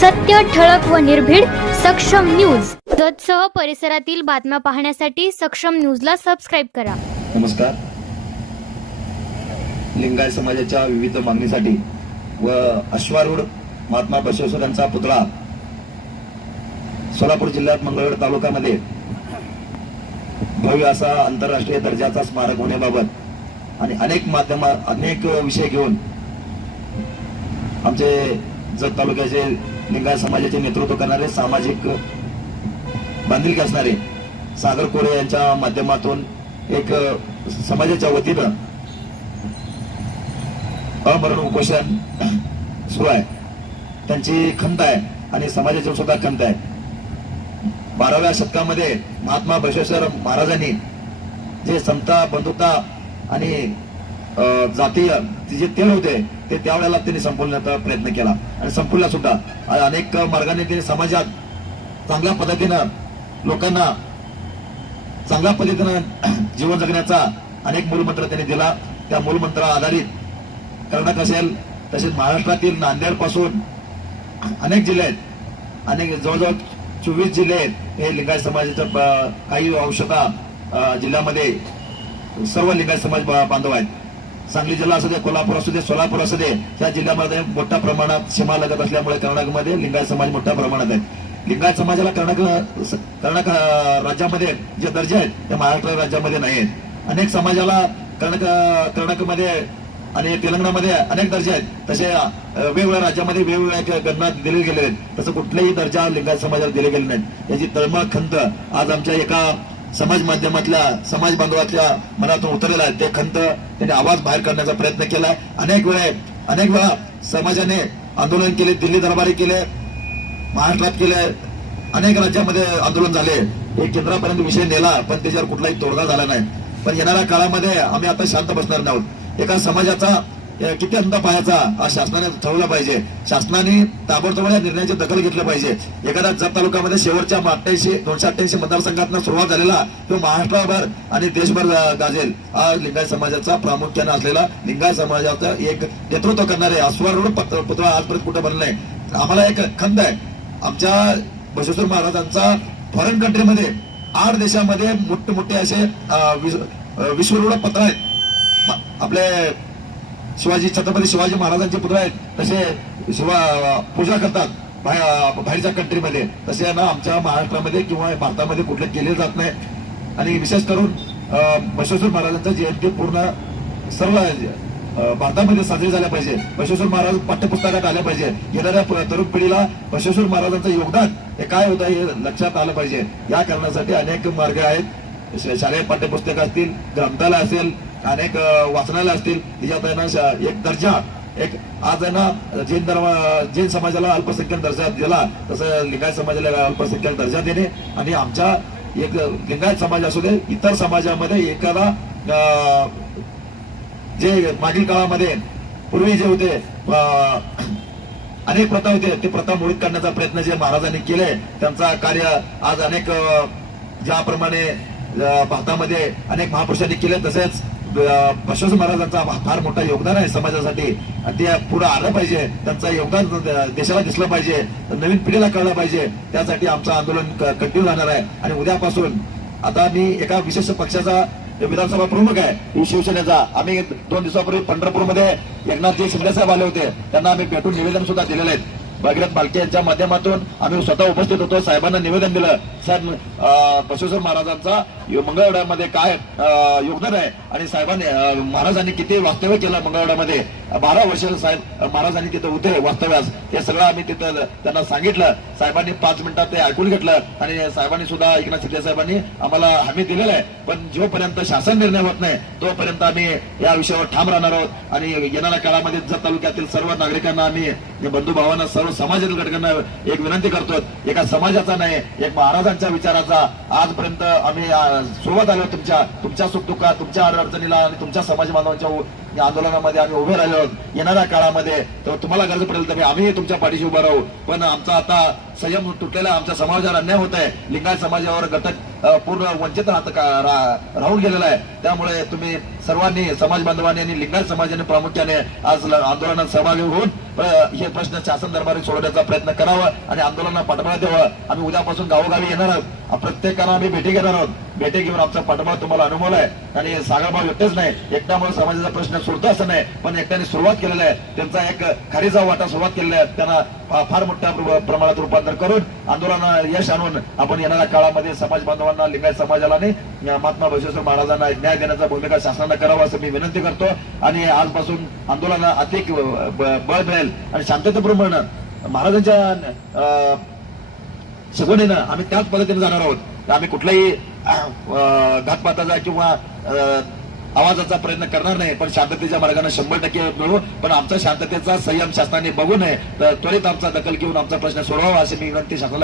सत्य, ठळक व निर्भीड सक्षम न्यूज. जतसह परिसरातील बातम्या पाहण्यासाठी सक्षम न्यूजला सबस्क्राइब करा. नमस्कार. लिंगायत समाजाच्या विविध मागणीसाठी व अश्वारूढ महात्मा बसवेश्वरांचा पुतळा सोलापूर जिल्ह्यात मंगळवेढा तालुक्यामध्ये भव्य असा आंतरराष्ट्रीय दर्जाचा स्मारक होण्याबाबत आणि अनेक विषय घेऊन आमचे जत तालुक्याचे लिंगायत समाजाचे नेतृत्व करणारे, सामाजिक बांधिलकी असणारे सागर कोरे यांच्या माध्यमातून एक समाजाच्या वतीनं अमरण उपोषण सुरू आहे. त्यांची खंत आहे आणि समाजाची सुद्धा खंत आहे. 12व्या शतकामध्ये महात्मा बसवेश्वर महाराजांनी जे समता, बंधुता आणि जातीय जे तेढ होते ते त्यावेळेला त्यांनी संपवण्याचा प्रयत्न केला आणि संपवला सुद्धा. अनेक मार्गाने त्यांनी समाजात चांगल्या पद्धतीनं लोकांना चांगल्या पद्धतीनं जीवन जगण्याचा अनेक मूलमंत्र त्यांनी दिला. त्या मूलमंत्रावर आधारित कर्नाटक असेल, तसेच महाराष्ट्रातील नांदेड पासून अनेक जिल्हे आहेत, अनेक जवळजवळ 24 जिल्हे आहेत हे लिंगायत समाजाच्या. काही अंशतः जिल्ह्यामध्ये सर्व लिंगायत समाज बांधव आहेत. सांगली जिल्हा असू दे, कोल्हापूर असू दे, सोलापूर असू दे, त्या जिल्ह्यामध्ये मोठ्या प्रमाणात सीमा लगत असल्यामुळे कर्नाटकमध्ये लिंगायत समाज मोठ्या प्रमाणात आहे. लिंगायत समाजाला कर्नाटक राज्यामध्ये जे दर्जे आहेत ते महाराष्ट्र राज्यामध्ये नाही आहेत. अनेक समाजाला कर्नाटकमध्ये आणि तेलंगणामध्ये अनेक दर्जे आहेत. तसे वेगवेगळ्या राज्यामध्ये वेगवेगळ्या गणना दिले गेले आहेत. तसं कुठलेही दर्जा लिंगायत समाजाला दिले गेले नाहीत. याची तळमळ खंत आज आमच्या एका समाज माध्यमातल्या समाज बांधवाच्या मनातून उतरलेला आहे. ते खंत त्यांनी आवाज बाहेर काढण्याचा प्रयत्न केलाय. अनेक वेळा समाजाने आंदोलन केले, दिल्ली दरबारी केले, महाराष्ट्रात केले, अनेक राज्यामध्ये आंदोलन झाले. एक केंद्रापर्यंत विषय नेला पण त्याच्यावर कुठलाही तोडगा झाला नाही. पण येणाऱ्या काळामध्ये आम्ही आता शांत बसणार नाहोत. एका समाजाचा किती अंत पाहायचा हा शासनाने ठरवला पाहिजे. शासनाने ताबडतोब या निर्णयाची दखल घेतली पाहिजे. एखाद्या जत तालुक्यामध्ये शेवटच्या 288 मतदारसंघात सुरुवात झालेला तो महाराष्ट्रभर आणि देशभर गाजेल. हा लिंगायत समाजाचा प्रामुख्याने असलेला लिंगायत समाजाचं एक नेतृत्व करणारे अश्वारूढ पुतळा आजपर्यंत कुठे बनला नाही. आम्हाला एक खंत आहे. आमच्या बसवेश्वर महाराजांचा फॉरेन कंट्रीमध्ये 8 देशामध्ये मोठे असे विश्वरूढ पुतळे आहेत. आपले छत्रपती शिवाजी महाराजांचे पुतळे आहेत. तसे पूजा करतात बाहेरच्या कंट्रीमध्ये. तसे ना आमच्या महाराष्ट्रामध्ये किंवा भारतामध्ये कुठले केले जात नाही. आणि विशेष करून बसवेश्वर महाराजांचा जयंती पूर्ण सर्व भारतामध्ये साजरी झाल्या पाहिजे. बसवेश्वर महाराज पाठ्यपुस्तकात आले पाहिजे. येणाऱ्या तरुण पिढीला बसवेश्वर महाराजांचं योगदान हे काय होतं हे लक्षात आलं पाहिजे. या कारणासाठी अनेक मार्ग आहेत. शालेय पाठ्यपुस्तक असतील, ग्रंथालय असेल, अनेक वाचनालय असतील. त्याच्यात एक दर्जा आज आहे ना जैन समाजाला अल्पसंख्याक दर्जा दिला तसं लिंगायत समाजाला अल्पसंख्याक दर्जा देणे आणि आमच्या एक लिंगायत समाज असू दे इतर समाजामध्ये एखादा जे मागील काळामध्ये पूर्वी जे होते अनेक प्रथा होते ते प्रथा मोडीत काढण्याचा प्रयत्न जे महाराजांनी केले त्यांचा कार्य आज अनेक ज्याप्रमाणे भारतामध्ये अनेक महापुरुषांनी केले तसेच बसवेश्वर महाराजांचा फार मोठा योगदान आहे समाजासाठी. ते पुढे आलं पाहिजे. त्यांचं योगदान देशाला दिसलं पाहिजे, नवीन पिढीला कळलं पाहिजे. त्यासाठी आमचं आंदोलन कंटिन्यू राहणार आहे. आणि उद्यापासून आता मी एका विशेष पक्षाचा विधानसभा प्रमुख आहे ही शिवसेनेचा. आम्ही 2 दिवसापूर्वी पंढरपूरमध्ये एकनाथजी शिंदे साहेब आले होते. त्यांना आम्ही भेटून निवेदन सुद्धा दिलेले आहेत. भगीरथ बालके यांच्या माध्यमातून आम्ही स्वतः उपस्थित होतो. साहेबांना निवेदन दिलं, साहेब बसवेश्वर महाराजांचा मंगळवेढ्यामध्ये काय योगदान आहे आणि साहेबांनी महाराजांनी किती वास्तव्य केलं मंगळवेढ्यामध्ये. 12 वर्ष साहेब महाराजांनी तिथं होते वास्तव्यास. ते सगळं आम्ही तिथं त्यांना सांगितलं. साहेबांनी 5 मिनिटात ते ऐकून घेतलं आणि साहेबांनी सुद्धा एकनाथ शिंदे साहेबांनी आम्हाला हमी दिलेला आहे. पण जोपर्यंत शासन निर्णय होत नाही तोपर्यंत आम्ही या विषयावर ठाम राहणार आहोत. आणि येणाऱ्या काळामध्ये जत तालुक्यातील सर्व नागरिकांना आम्ही बंधुभावांना सर्व समाजातील घटकांना एक विनंती करतो. एका समाजाचा नाही, एक महाराजांच्या विचाराचा आजपर्यंत आम्ही सोबत आलो. तुमच्या सुखदुःखात, तुमच्या अडचणीला आणि तुमच्या समाज बांधवांच्या या आंदोलनामध्ये आम्ही उभे राहिलो आहोत. येणाऱ्या काळामध्ये तर तुम्हाला गरज पडेल तर आम्ही तुमच्या पाठीशी उभं राहू. पण आमचा आता संयम तुटलेला, आमच्या समाजावर अन्याय होत आहे. लिंगायत समाजावर घटक पूर्ण वंचित राहून गेलेला आहे. त्यामुळे तुम्ही सर्वांनी, समाज बांधवांनी आणि लिंगायत समाजाने प्रामुख्याने आज आंदोलनात सहभागी होऊन हे प्रश्न शासन दरबारी सोडवण्याचा प्रयत्न करावा आणि आंदोलनाला पाठबळ द्यावा. आम्ही उद्यापासून गावोगावी येणार आहोत. प्रत्येकाला आम्ही भेटी घेणार आहोत. भेटी घेऊन आमचा पाठबळ तुम्हाला अनुभव आहे. आणि सागरभाव एकटेच नाही, एकट्यामुळे समाजाचा प्रश्न सुटतो असं नाही, पण एकट्याने सुरुवात केलेला आहे. त्यांचा एक खारीचा वाटा सुरुवात केलेला आहे. त्यांना फार मोठ्या प्रमाणात रूपांतर करून आंदोलनाला यश आणून आपण येणाऱ्या काळामध्ये समाज बांधवांना, लिंगायत समाजाला आणि महात्मा बसवेश्वर महाराजांना न्याय देण्याचा भूमिका शासनानं करावा असं मी विनंती करतो. आणि आजपासून आंदोलनाला अधिक बळ मिळेल आणि शांततेप्रमाणे महाराजांच्या शिकवणीनं आम्ही त्याच पद्धतीने जाणार आहोत. आम्ही कुठलाही घातपाताचा किंवा आवाजाचा प्रयत्न करणार नाही, पण शांततेच्या मार्गाने 100% मिळू. पण आमचा शांततेचा संयम शासनाने बघू नये, तर त्वरित आमचा दखल घेऊन आमचा प्रश्न सोडवावा अशी मी विनंती शासनाला